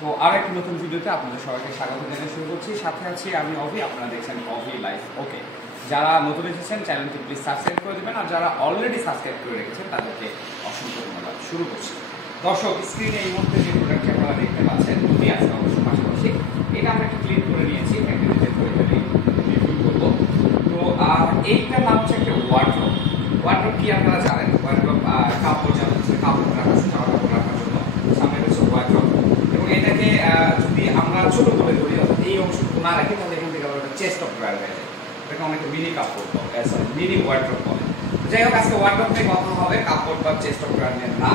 তো আর একটি নতুন ভিডিওতে আপনাদের সবাইকে স্বাগত জানিয়ে শুরু করছি। সাথে আছি আমি অভি, আপনারা দেখছেন অভি লাইফ। ওকে, যারা নতুন এসেছেন চ্যানেলটি প্লিজ সাবস্ক্রাইব করে দেবেন, আর যারা অলরেডি সাবস্ক্রাইব করে রেখেছেন তাদেরকে অসংখ্য ধন্যবাদ। শুরু করছি। দর্শক, স্ক্রিনে এই মুহূর্তে যে প্রোডাক্টটি আপনারা দেখতে পাচ্ছেন দুটি আছে অবশ্য পাশাপাশি। এটা আমরা একটু ক্লিন করে নিয়েছি, রিভিউ করবো। তো এইটার নাম হচ্ছে একটা ওয়ার্ড্রোব। ওয়ার্ড্রোব কি আপনারা জানেন? ওয়ার্ড্রোব কাপড়, যেমন হচ্ছে কাপড় রাখা আছে, জামা কাপড় রাখার জন্য সামনে হচ্ছে ওয়ার্ড্রোব। এবং এটাকে যদি আমরা ছোট করে ধরি, অর্থাৎ এই অংশটুকু না রাখি, তাহলে এখান থেকে আমরা চেস্ট অফ ড্রয়ার হয়ে যায়। এটাকে অনেকে মিনি কাপড় বলে, সরি মিনি ওয়ার্ড্রোব বলে। যাই হোক, আজকে ওয়ার্ড্রোব নিয়ে কথা হবে, কাপড় বা চেস্ট অফ ড্রয়ার নিয়ে না।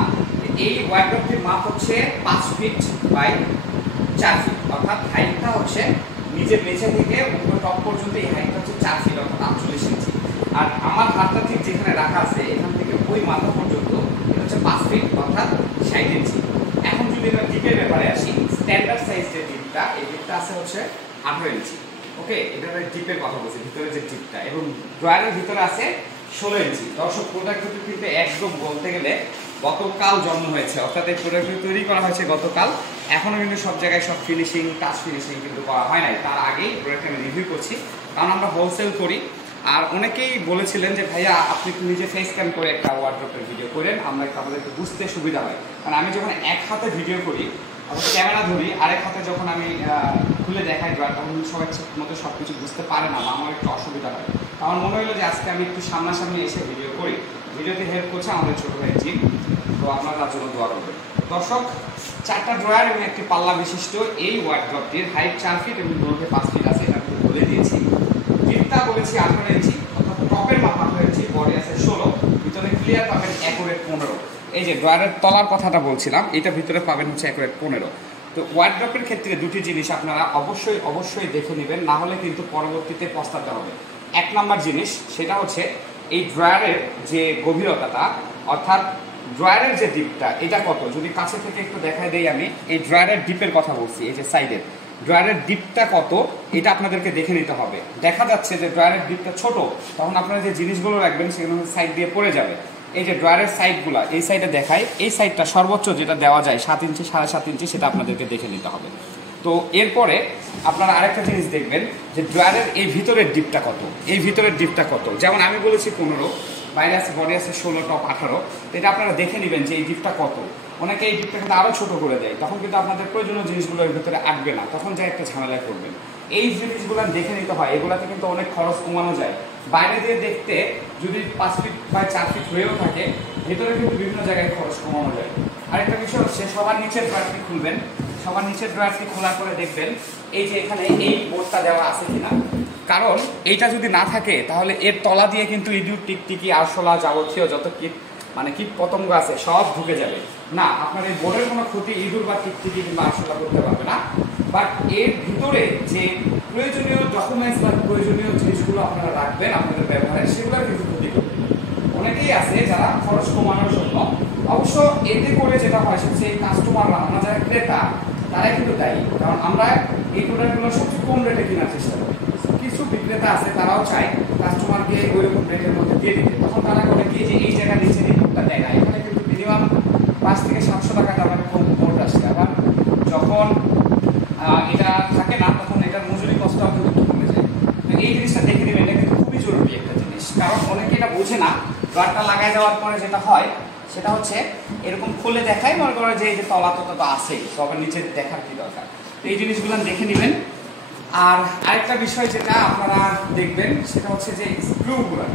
এই ওয়ার্ড্রোবটির মাপ হচ্ছে 5 ফিট বাই 4 ফিট, অর্থাৎ হাইটটা হচ্ছে নিচের মেঝে থেকে উপর টপ পর্যন্ত এই হাইটটা হচ্ছে 4 ফিট, অর্থাৎ 48 ইঞ্চি। আর আমার হাতটা ঠিক যেখানে রাখা আছে এখান থেকে ওই মাথা পর্যন্ত এটা হচ্ছে 5 ফিট, অর্থাৎ 60 ইঞ্চি। এখন যদি আমরা ডিপের ব্যাপারে আসি, স্ট্যান্ডার্ড সাইজ যে ডিপটা, এই ডিপটা আছে হচ্ছে 18 ইঞ্চি। ওকে, এটা ডিপের কথা বলছি, ভিতরে যে ডিপটা, এবং ড্রয়ারের ভিতরে আছে 16 ইঞ্চি। দর্শক, প্রোডাক্টটি কিন্তু একদম বলতে গেলে গতকাল জন্ম হয়েছে, অর্থাৎ এই প্রোডাক্টটি তৈরি করা হয়েছে গতকাল। এখনও কিন্তু সব জায়গায় সব ফিনিশিং, টাচ ফিনিশিং কিন্তু করা হয় নাই। তার আগেই প্রোডাক্টটা আমি রিভিউ করছি, কারণ আমরা হোলসেল করি। আর অনেকেই বলেছিলেন যে ভাইয়া আপনি একটু নিজে ফেস ক্যাম করে একটা ওয়ার্ড্রোবের ভিডিও করেন, আমরা আমাদের একটু বুঝতে সুবিধা হয়। কারণ আমি যখন এক হাতে ভিডিও করি, অর্থাৎ ক্যামেরা ধরি, আরেক হাতে যখন আমি খুলে দেখাই ড্রয়ার, তখন সবাই ঠিক মতো সব কিছু বুঝতে পারে না, বা আমার একটু অসুবিধা হয়। আমার মনে হলো যে আজকে আমি একটু সামনাসামনি এসে ভিডিও করি। ভিডিওতে হেল্প করছে আমাদের ছোটো ভাই জিম, তো আপনারা তার জন্য দোয়া করবেন। দর্শক, 4টা ড্রয়ার এবং একটি পাল্লা বিশিষ্ট এই ওয়ার্ড্রোবটির হাইট 4 ফিট এবং দৈর্ঘ্য 5 ফিট আছে, এটা কিন্তু বলে দিয়েছি। ডিপটা বলেছি 18 ইঞ্চি, অর্থাৎ টপের মাপ 18 ইঞ্চি, বডি আছে 16, ভিতরে ক্লিয়ার পাবেন অ্যাকুরেট 15। এই যে ড্রয়ারের তলার কথাটা বলছিলাম, এটা ভিতরে পাবেন হচ্ছে অ্যাকুরেট 15। তো ওয়ার্ড্রোবের ক্ষেত্রে দুটি জিনিস আপনারা অবশ্যই দেখে নেবেন, না হলে কিন্তু পরবর্তীতে পস্তাতে হবে। 1 নাম্বার জিনিস, সেটা হচ্ছে এই ড্রয়ারের যে গভীরতাটা, অর্থাৎ ড্রয়ারের যে ডিপটা, এটা কত, যদি কাছে থেকে একটু দেখাই দেই। আমি এই ড্রয়ারের ডিপের কথা বলছি, এই যে সাইডের ড্রয়ারের ডিপটা কত, এটা আপনাদেরকে দেখে নিতে হবে। দেখা যাচ্ছে যে ড্রয়ারের ডিপটা ছোট, তখন আপনারা যে জিনিসগুলো রাখবেন সেগুলো সাইড দিয়ে পড়ে যাবে। এই যে ড্রয়ারের সাইডগুলো, এই সাইডে দেখায়, এই সাইডটা সর্বোচ্চ যেটা দেওয়া যায় 7 ইঞ্চি, 7.5 ইঞ্চি, সেটা আপনাদেরকে দেখে নিতে হবে। তো এরপরে আপনারা আরেকটা জিনিস দেখবেন যে ড্রয়ারের এই ভিতরের ডিপটা কত, এই ভিতরের ডিপটা কত। যেমন আমি বলেছি 15, বাইরে আছে বডি আছে 16, টপ 18। এটা আপনারা দেখে নেবেন যে এই ডিপটা কত। অনেকে এই ডিপটা কিন্তু আরও ছোটো করে দেয়, তখন কিন্তু আপনাদের প্রয়োজনীয় জিনিসগুলো এর ভিতরে আঁকবে না, তখন যা একটা ঝামেলায় করবেন। এই জিনিসগুলো দেখে নিতে হয়, এগুলাতে কিন্তু অনেক খরচ কমানো যায়। বাইরে দিয়ে দেখতে যদি 5 ফিট বা 4 ফিট হয়েও থাকে, ভেতরে কিন্তু বিভিন্ন জায়গায় খরচ কমানো যায়। আরেকটা বিষয় হচ্ছে, সবার নিচের ড্রয়ারটি খুলবেন, সবার নিচের ড্রয়ারটি খোলার পরে দেখবেন এই যে এখানে এই বোর্ডটা দেওয়া আছে কিনা। কারণ এইটা যদি না থাকে, তাহলে এর তলা দিয়ে কিন্তু ইঁদুর, টিকটিকি, আরশোলা, যাবতীয় যত কীট পতঙ্গ আছে সব ঢুকে যাবে। না, আপনার এই বোর্ডের কোনো ক্ষতি ইঁদুর বা টিকটিকি কিংবা আরশোলা করতে পারবে না। বাট এর ভিতরে যে প্রয়োজনীয় ডকুমেন্টস বা প্রয়োজনীয় জিনিসগুলো আপনারা রাখবেন আপনাদের ব্যবহারে, সেগুলোর কিন্তু ক্ষতি করবে। অনেকেই আছে যারা খরচ কমানোর জন্য, অবশ্য এতে করে যেটা হয় সেটা সেই কাস্টমাররা, আমরা যারা ক্রেতা, তারাই কিন্তু দায়ী। কারণ আমরা এই প্রোডাক্টগুলো সবচেয়ে কম রেটে কেনার চেষ্টা করি। কিছু বিক্রেতা আছে তারাও চায় কাস্টমারকে ওইরকম রেটের মধ্যে দিয়ে দিতে, তখন তারা করে কি যে এই জায়গার নিচে এই বোর্ডটা দেয় না। এখানে কিন্তু মিনিমাম 5 থেকে 700 টাকা দামের কম বোর্ড আসছে। আবার যখন এটা থাকে না, তখন এটার মজুরি কষ্টটাও কিন্তু কমে যায়। তো এই জিনিসটা দেখে নেবেন, এটা কিন্তু খুবই জরুরি একটা জিনিস। কারণ অনেকে এটা বোঝে না, ড্রয়ারটা লাগাই দেওয়ার পরে যেটা হয় সেটা হচ্ছে এরকম খুলে দেখায়, মনে করে যে এই যে তলা তো আছেই, তো আবার নিচে দেখার কি দরকার। তো এই জিনিসগুলো দেখে নেবেন। আর আরেকটা বিষয় যেটা আপনারা দেখবেন সেটা হচ্ছে যে স্ক্রুগুলার,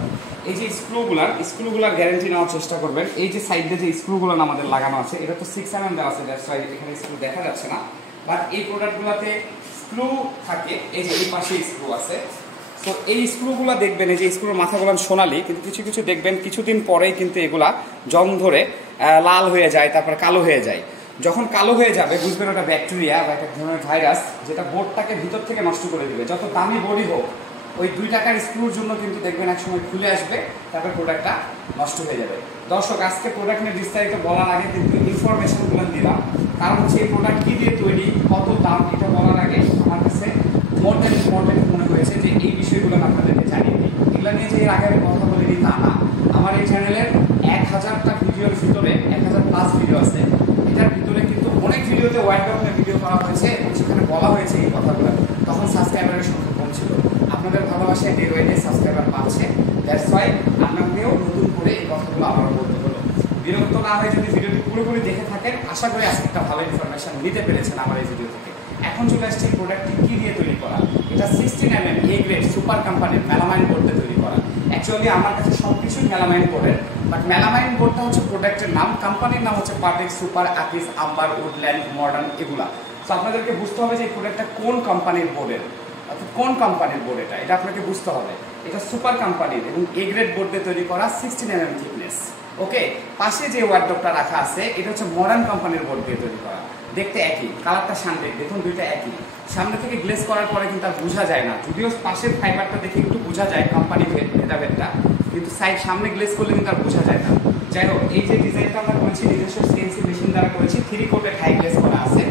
এই যে স্ক্রুগুলার গ্যারান্টি নেওয়ার চেষ্টা করবেন। এই যে সাইডে যে স্ক্রুগুলো আমাদের লাগানো আছে, এটা তো 6 mm দেওয়া আছে, দ্যাটস ওয়াই এখানে স্ক্রু দেখা যাচ্ছে না। বাট এই প্রোডাক্টগুলোতে স্ক্রু থাকে, এই যে এই পাশে স্ক্রু আছে। তো এই স্ক্রুগুলো দেখবেন, এই যে স্ক্রুর মাথাগুলো সোনালি, কিন্তু কিছু কিছু দেখবেন কিছুদিন পরেই কিন্তু এগুলা জং ধরে লাল হয়ে যায়, তারপর কালো হয়ে যায়। যখন কালো হয়ে যাবে বুঝবেন ওটা ব্যাকটেরিয়া বা একটা ধরনের ভাইরাস, যেটা বোর্ডটাকে ভিতর থেকে নষ্ট করে দিবে। যত দামি বডি হোক, ওই 2 টাকার স্ক্রুর জন্য কিন্তু দেখবেন একসময় খুলে আসবে, তারপর প্রোডাক্টটা নষ্ট হয়ে যাবে। দর্শক, আজকে প্রোডাক্ট নিয়ে বিস্তারিত বলার আগে কিন্তু ইনফরমেশনগুলো দিলাম, কারণ হচ্ছে এই প্রোডাক্ট কী দিয়ে তৈরি, কত দাম, এটা বলার আগে আমার কাছে মোর দ্যান ইম্পর্টেন্ট মনে হয়েছে যে এই বিষয়গুলো আপনাদেরকে জানিয়ে দিই। এগুলো নিয়ে যে এর আগে আমি কথা বলে দিই তা না। আমার এই চ্যানেলের 1000টা ভিডিওর ভিতরে 1000+ ভিডিও আছে। এটার ভিতরে কিন্তু অনেক ভিডিওতে ওয়ার্ড্রোব নিয়ে ভিডিও করা হয়েছে, না হয়ে যদি ভিডিওটি পুরোপুরি দেখে থাকেন, আশা করি আজকে একটা ভালো ইনফরমেশন নিতে পেরেছেন আমার এই ভিডিও থেকে। এখন চলে আসছে এই প্রোডাক্টটি কী দিয়ে তৈরি করা। এটা 16mm A গ্রেড সুপার কোম্পানির মেলামাইন বোর্ডে তৈরি করা। অ্যাকচুয়ালি আমার কাছে সব কিছুই মেলামাইন বোর্ডের, বাট মেলামাইন বোর্ডটা হচ্ছে প্রোডাক্টের নাম, কোম্পানির নাম হচ্ছে পার্টেক্স সুপার, আকিস, আম্বার, উডল্যান্ড, মডার্ন এগুলা। তো আপনাদেরকে বুঝতে হবে যে এই প্রোডাক্টটা কোন কোম্পানির বোর্ডের, অর্থাৎ কোন কোম্পানির বোর্ড এটা আপনাকে বুঝতে হবে। এটা সুপার কোম্পানির এবং A গ্রেড বোর্ড দিয়ে তৈরি করা, 16mm থিকনেস। ওকে, পাশে যে ওয়ার্ডরোবটা রাখা আছে এটা হচ্ছে মডার্ন কোম্পানির বোর্ড দিয়ে তৈরি করা। দেখতে একই, কালারটা শান্তিক, দেখুন দুইটা একই। সামনে থেকে গ্লেজ করার পরে কিন্তু আর বোঝা যায় না, যদিও পাশের ফাইবারটা দেখে একটু বোঝা যায় কোম্পানি ভেদাভেদটা, কিন্তু সামনে গ্লেজ করলে কিন্তু আর বোঝা যায় না। যাই হোক, এই যে ডিজাইনটা আমরা করেছি নিজস্ব সিএনসি মেশিন দ্বারা করেছি, 3 কোটের হাই গ্লেজ করা আছে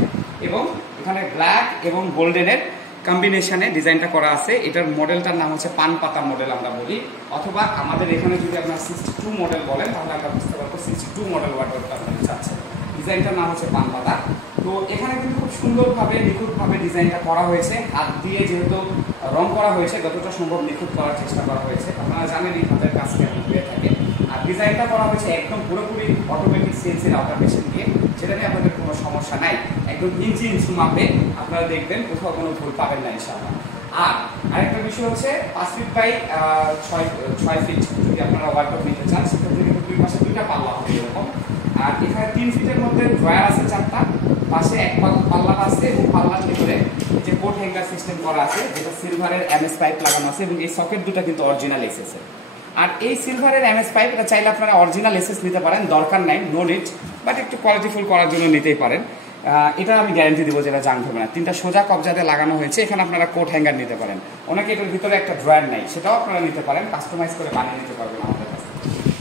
এবং এখানে ব্ল্যাক এবং গোল্ডেনের কম্বিনেশনে ডিজাইনটা করা আছে। এটার মডেলটার নাম হচ্ছে পান পাতা মডেল আমরা বলি, অথবা আমাদের এখানে যদি আপনার 62 মডেল বলেন তাহলে আমরা বুঝতে পারবো 62 মডেল ওয়ার্ডরোবটা আপনাদের চাচ্ছে। ডিজাইনটার নাম হচ্ছে পান পাতা। তো এখানে কিন্তু খুব সুন্দরভাবে নিখুঁতভাবে ডিজাইনটা করা হয়েছে, হাত দিয়ে যেহেতু রং করা হয়েছে যতটা সম্ভব নিখুঁত করার চেষ্টা করা হয়েছে। আপনারা জানেন এই হাতের কাজ কেমন হয়ে থাকে। আর ডিজাইনটা করা হয়েছে একদম পুরোপুরি অটোমেটিক সিএনসির আউটার মেশিন দিয়ে, যেটা নিয়ে আপনাদের কোনো সমস্যা নাই। একদম ইঞ্চি ইঞ্চি মাপে আপনারা দেখবেন, কোথাও কোনো ভুল পাবেন না ইনশাআল্লাহ। আর আরেকটা বিষয় হচ্ছে 5 ফিট বাই 6 ফিট যদি আপনারা ওয়ার্ডরোব নিতে চান, সেক্ষেত্রে কিন্তু দুই পাশে দুইটা পাল্লা হবে এরকম। আর এখানে 3 ফিটের মধ্যে ড্রয়ার আছে 4টা, পাশে এক পাল্লা আছে এবং পাল্লার ভিতরে যে কোট হ্যাঙ্গার সিস্টেম করা আছে, যেটা সিলভারের এমএস পাইপ লাগানো আছে এবং এই সকেট দুটো কিন্তু অরিজিনাল এসএস এর। আর এই সিলভারের এমএস পাইপ এটা চাইলে আপনারা অরিজিনাল এসএস নিতে পারেন, দরকার নাই, নো নিড, বাট একটু কোয়ালিটিফুল করার জন্য নিতেই পারেন। এটা আমি গ্যারান্টি দিব যেটা জানতে হবে না। 3টা সোজা কবজাতে লাগানো হয়েছে, এখানে আপনারা কোট হ্যাঙ্গার নিতে পারেন। অনেকে এটার ভিতরে একটা ড্রয়ার নাই, সেটাও আপনারা নিতে পারেন, কাস্টমাইজ করে বানিয়ে নিতে পারবেন আমাদের কাছে।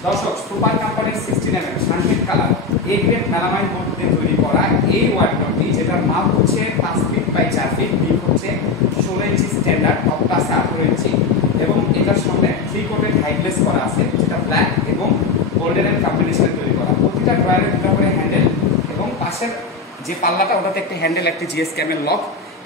দর্শক, সুপার কোম্পানির 16mm শান্তির colour A grade melamine board দিয়ে তৈরি করা এই ওয়ার্ডরোবটি, যেটার মাপ হচ্ছে 5 ফিট বাই 4 ফিট, ডিপ হচ্ছে 16 ইঞ্চি স্ট্যান্ডার্ড, টপটা আছে 18 ইঞ্চি এবং এটার সামনে 3 কোটের হাই গ্লেজ করা আছে, যেটা ব্ল্যাক এবং গোল্ডেনের কম্বিনেশনে তৈরি করা। প্রতিটা ড্রয়ারের দুটো করে হ্যান্ডেল এবং পাশের যে পাল্লাটা ওটাতে একটা হ্যান্ডেল, একটা জিএস ক্যামেল লক।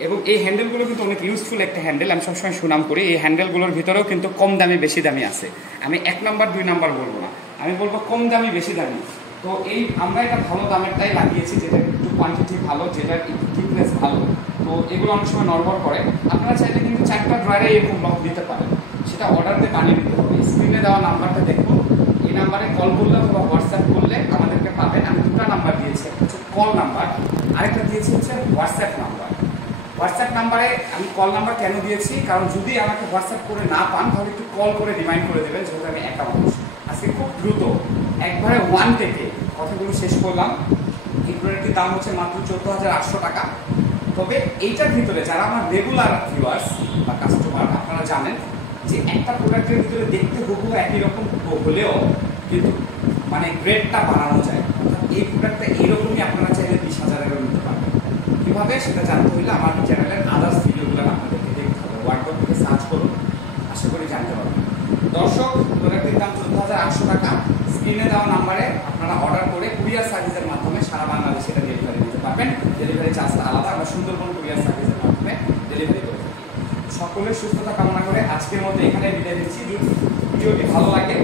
এবং এই হ্যান্ডেলগুলো কিন্তু অনেক ইউজফুল একটা হ্যান্ডেল, আমি সবসময় সুনাম করি। এই হ্যান্ডেলগুলোর ভিতরেও কিন্তু কম দামি বেশি দামি আছে, আমি 1 নাম্বার 2 নাম্বার বলবো না, আমি বলবো কম দামি বেশি দামি। তো এই আমরা এটা ভালো দামেরটাই লাগিয়েছি, যেটা একটু কোয়ান্টিটি ভালো, যেটার একটু থিকনেস ভালো। তো এগুলো অনেক সময় নড়বড় করে। আপনারা চাইলে কিন্তু 4টা ড্রয়ারে এরকম লক দিতে পারেন, সেটা অর্ডার দিয়ে বানিয়ে দিতে হবে। স্ক্রিনে দেওয়া নাম্বারটা দেখুন, এই নাম্বারে কল করলে অথবা হোয়াটসঅ্যাপ করলে আমাদেরকে পাবেন। আমি 2টা নাম্বার দিয়েছি, একটা হচ্ছে কল নাম্বার, আরেকটা দিয়েছি হচ্ছে হোয়াটসঅ্যাপ নাম্বার। হোয়াটসঅ্যাপ নাম্বারে আমি কল নাম্বার কেন দিয়েছি, কারণ যদি আমাকে হোয়াটসঅ্যাপ করে না পান তাহলে একটু কল করে রিমাইন্ড করে দেবেন, যেহেতু আমি একা মানুষ। আজকে খুব দ্রুত একবারে 1 থেকে কথাগুলো শেষ করলাম। এই প্রোডাক্টটির দাম হচ্ছে মাত্র 14,800 টাকা। তবে এইটার ভিতরে যারা আমার রেগুলার ভিউয়ার্স বা কাস্টমার, আপনারা জানেন যে একটা প্রোডাক্টের ভিতরে দেখতে হুবহু একই রকম হলেও কিন্তু মানে গ্রেডটা বানানো যায়। অর্থাৎ এই প্রোডাক্টটা এইরকমই আপনারা চাইলে 20,000-এরও নিতে পারবেন। কীভাবে সেটা জানতে হলে আমার চ্যানেলের আদার্স ভিডিওগুলো আপনাদেরকে দেখতে হবে, ওয়ার্ডরোব থেকে সার্চ করুন, আশা করি জানতে পারবেন। দর্শক, প্রোডাক্টের দাম 14,800 টাকা। স্ক্রিনে দেওয়া নাম্বারে আপনারা অর্ডার করে কুরিয়ার সার্ভিসের মাধ্যমে সারা বাংলাদেশে এটা ডেলিভারি দিতে পারবেন। ডেলিভারি চার্জটা আলাদা, আমরা সুন্দরবন কুরিয়ার সার্ভিসের মাধ্যমে ডেলিভারি করে থাকি। সকলের সুস্থতা কামনা করে আজকের মধ্যে এখানে বিদায় দিচ্ছি। ভিডিওটি ভালো লাগে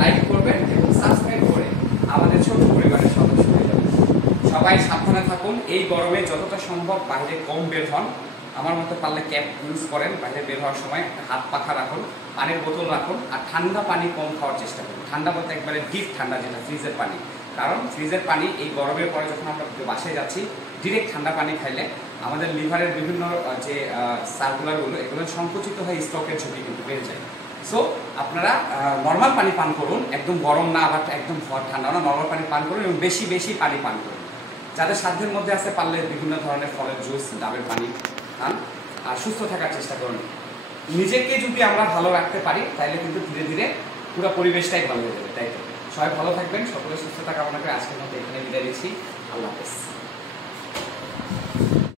লাইক করবেন এবং সাবস্ক্রাইব করে আমাদের ছোট পরিবারের সদস্য হয়ে যাবেন। সবাই সাবধানে থাকুন, এই গরমে যতটা সম্ভব বাইরে কম বের হন। আমার মতো পারলে ক্যাপ ইউজ করেন, বাইরে বের হওয়ার সময় হাত পাখা রাখুন, পানির বোতল রাখুন, আর ঠান্ডা পানি কম খাওয়ার চেষ্টা করুন। ঠান্ডা বলতে একবারে ডিপ ঠান্ডা, যেটা ফ্রিজের পানি। কারণ ফ্রিজের পানি এই গরমের পরে যখন আমরা বাসায় যাচ্ছি, ডিরেক্ট ঠান্ডা পানি খাইলে আমাদের লিভারের বিভিন্ন যে সার্কুলারগুলো এগুলো সংকুচিত হয়ে স্ট্রোকের ঝুঁকি কিন্তু বেড়ে যায়। সো আপনারা নর্মাল পানি পান করুন, একদম গরম না আবার একদম ঠান্ডা না, নর্মাল পানি পান করুন এবং বেশি বেশি পানি পান করুন। যাদের সাধ্যের মধ্যে আছে পারলে বিভিন্ন ধরনের ফলের জুস, ডাবের পানি খান আর সুস্থ থাকার চেষ্টা করুন। নিজেকে যদি আমরা ভালো রাখতে পারি তাহলে কিন্তু ধীরে ধীরে পুরো পরিবেশটাই ভালো হয়ে যাবে। তাই তো সবাই ভালো থাকবেন, সকলের সুস্থতা কামনা করে আজকের মতো এখানে বিদায় দিচ্ছি। আল্লাহ হাফেজ।